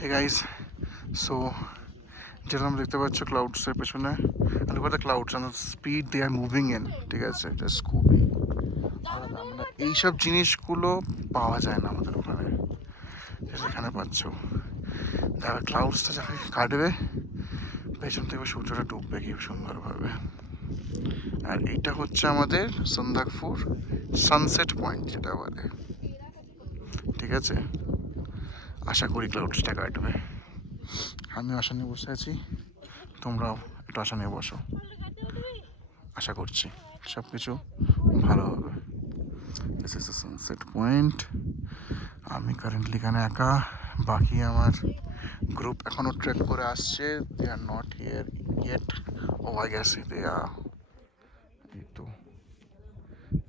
Hey guys, so যেটা আমরা দেখতে পাচ্ছ ক্লাউডসের পেছনে, look at the clouds and the speed they are moving in, ঠিক আছে, জাস্ট খুবই আলাদা। মানে এইসব জিনিসগুলো পাওয়া যায় না আমাদের ওখানে, যেখানে পাচ্ছ। দেখো ক্লাউডসটা যাকে কাটবে, পেছন থেকে সূর্যটা ডুববে কি সুন্দরভাবে। আর এইটা হচ্ছে আমাদের সন্দাকফু সানসেট পয়েন্ট যেটা বলে, ঠিক আছে। আশা করি ক্লাউডসটা কাটবে। আমিও আশা নিয়ে বসে আছি, তোমরাও একটু আশা নিয়ে বসো। আশা করছি সব কিছু ভালো হবে। This is the sunset point. আমি কারেন্টলি এখানে একা, বাকি আমার গ্রুপ এখনও ট্রেক করে আসছে। They are not here yet. Oh I guess they are, এই তো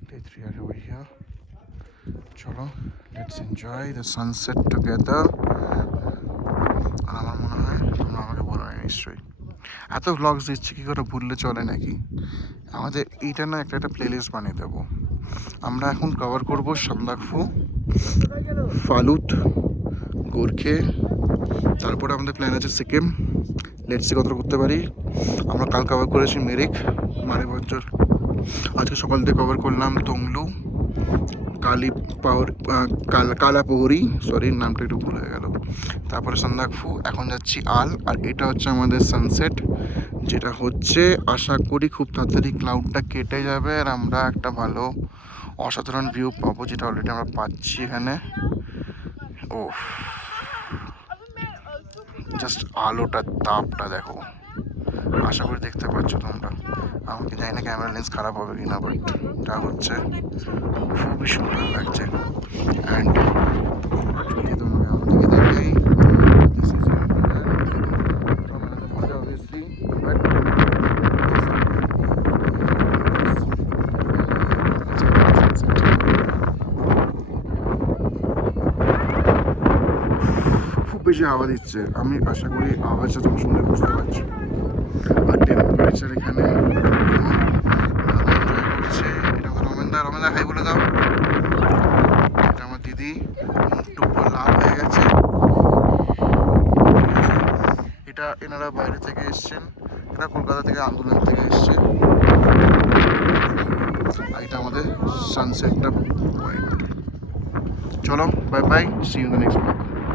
ডে 3 আর ওভার হিয়ার। চলো, let's enjoy the sunset together. আর আমার মনে হয় তোমরা আমাকে বলো না নিশ্চয়ই, এত ভ্লগস দিচ্ছি কী করে ভুললে চলে নাকি? আমাদের এইটা না একটা প্লে লিস্ট বানিয়ে দেবো। আমরা এখন কভার করবো সন্দাকফু, ফালুত, গোর্খে, তারপরে আমাদের প্ল্যান আছে সিকিম। লেটস সি কতটা করতে পারি। আমরা কাল কভার করেছি মেরিক, মানেভঞ্জর। আজকে সকাল থেকে কভার করলাম তংলু, কালাপহরি, সরি নামটা একটু ভুল হয়ে গেল। তারপরে সন্দাকফু, এখন যাচ্ছি আল। আর এটা হচ্ছে আমাদের সানসেট, যেটা হচ্ছে আশা করি খুব তাড়াতাড়ি ক্লাউডটা কেটে যাবে আর আমরা একটা ভালো অসাধারণ ভিউ পাবো, যেটা অলরেডি আমরা পাচ্ছি এখানে। ও জাস্ট আলোটার তাপটা দেখো, আশা করি দেখতে পাচ্ছ তোমরা। আমাকে জানি না ক্যামেরা লেন্স খারাপ হবে কিনা, বাট এটা হচ্ছে খুবই সুন্দর লাগছে। অ্যান্ড যদি তোমাকে আমাদেরকে দেখাই, this is from another mother obviously, but খুব বেশি হাওয়া দিচ্ছে। আমি আশা করি আওয়াজটা তোমরা শুনে বুঝতে পারছো। আর টেম্পারেচার এখানে করছে। এটা রমেনদা হাই বলে দাও। এটা আমার দিদি, মুখটুক লাল হয়ে গেছে। এটা এনারা বাইরে থেকে এসছেন, এরা কলকাতা থেকে আন্দোলন থেকে এসছে। আর এটা আমাদের সানসেটটা পয়েন্ট। চলো, bye bye, see you in the next.